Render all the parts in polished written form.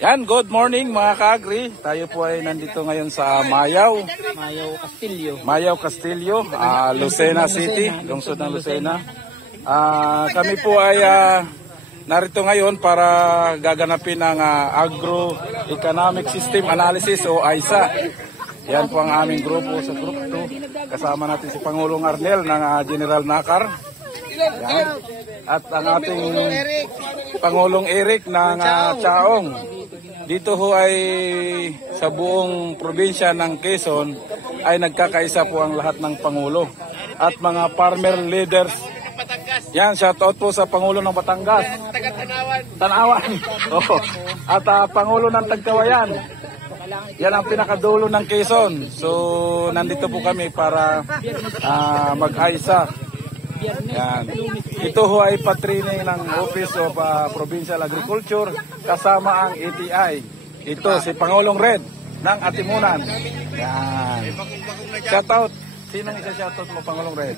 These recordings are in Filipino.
Yan, good morning mga ka-agri. Tayo po ay nandito ngayon sa Mayaw. Mayaw Castillo, Lucena City, lungsod ng Lucena. Kami po ay narito ngayon para gaganapin ang Agro-Economic System Analysis o AISA. Yan po ang aming grupo sa Group 2. Kasama natin si Pangulong Arnel ng General Nakar. Yan. At ang ating Pangulong Eric ng Chaong. Dito ho ay sa buong probinsya ng Quezon ay nagkakaisa po ang lahat ng Pangulo at mga farmer leaders. Yan, shoutout po sa Pangulo ng Batangas. Tanawan. Oh. At Pangulo ng Tagkawayan. Yan ang pinakadulo ng Quezon. So, nandito po kami para mag-aisa. Yan. Ito ho ay patrine ng Office of Provincial Agriculture kasama ang ETI. Ito si Pangulong Red ng Atimunan. Yan. Shoutout. Sinong isa shoutout mo, Pangulong Red?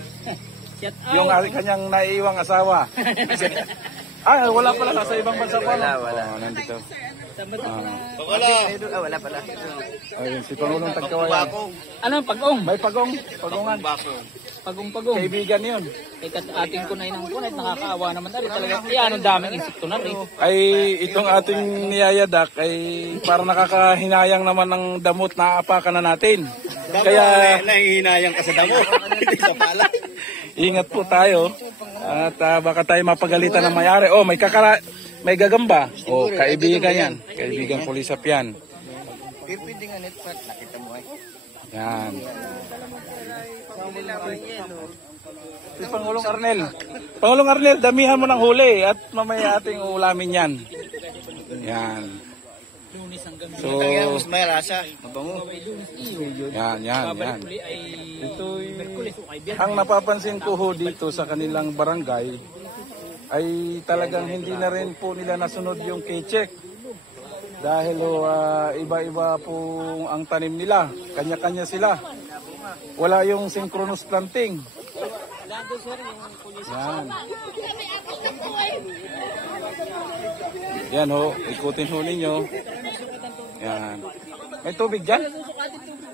Yung kanyang naiiwang asawa. Wala pala. Nasa ibang bansa pa. Wala. Nandito. Wala pala. Ayun, si Pangulong Tagkawayan. Ano ang pagong? May pagong. Pagungan. Pagong. Kaibigan yun. Ating kunay ng kunay, nakakaawa naman na rin talaga. Ano daming insekto na rin. Ay itong ating niyayadak ay parang nakakahinayang naman ng damot na apakan na natin. Kaya nahihinayang ka sa damo. Hindi ka pala. Ingat po tayo at baka tayo mapagalitan ng mayari. Oh, may gagamba. Oh, kaibigan yan. Kaibigan pulisap yan. Pwede nga net part. Nakita mo ay. Yan. Si Pangulong Arnel. Pangulong Arnel, damihan mo ng huli at mamaya ating ulamin yan. Yan. So, mas may rasa. Mabango. Yan. Ito ang napapansin ko ho dito sa kanilang barangay ay talagang hindi na rin po nila nasunod yung K-check. Dahil iba-iba po ang tanim nila. Kanya-kanya sila. Wala yung synchronous planting. Yan. Yan ho, ikutin ho ninyo. Yan. May tubig dyan?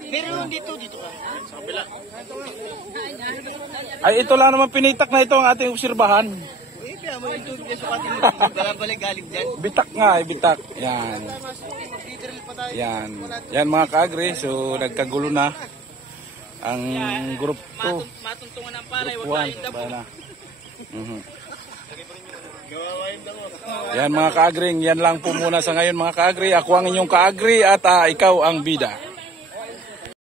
Meron dito ka. Sa kabila. Ay, ito lang naman pinitak na ito ang ating obserbahan. Mo yung tubig na sukatin mo. Balik galing dyan. Bitak nga, bitak. Yan. Yan mga ka-agri. So, nagkagulo na ang group 2. Matuntungan ng palay, Group 1. Bala. Yan mga ka-agri. Yan lang po muna sa ngayon mga ka-agri. Ako ang inyong ka-agri at ikaw ang bida.